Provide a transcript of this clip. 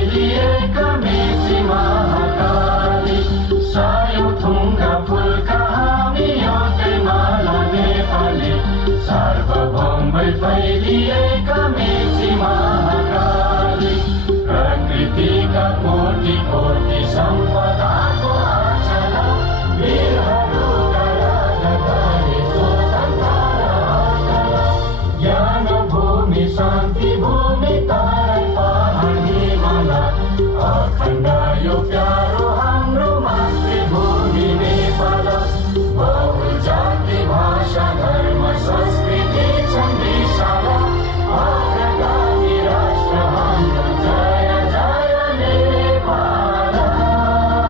फैलिएका मेची महाकाली सयौँ थुङ्गा फुलका हामी एउटै माला ने पाली सार्वभौम फैलिएका मेची महाकाली प्रकृतिका कोटि कोटि सम्पदाको आँचल वीरहरूका राजा गरे सो संसार अखण्ड यो प्यारो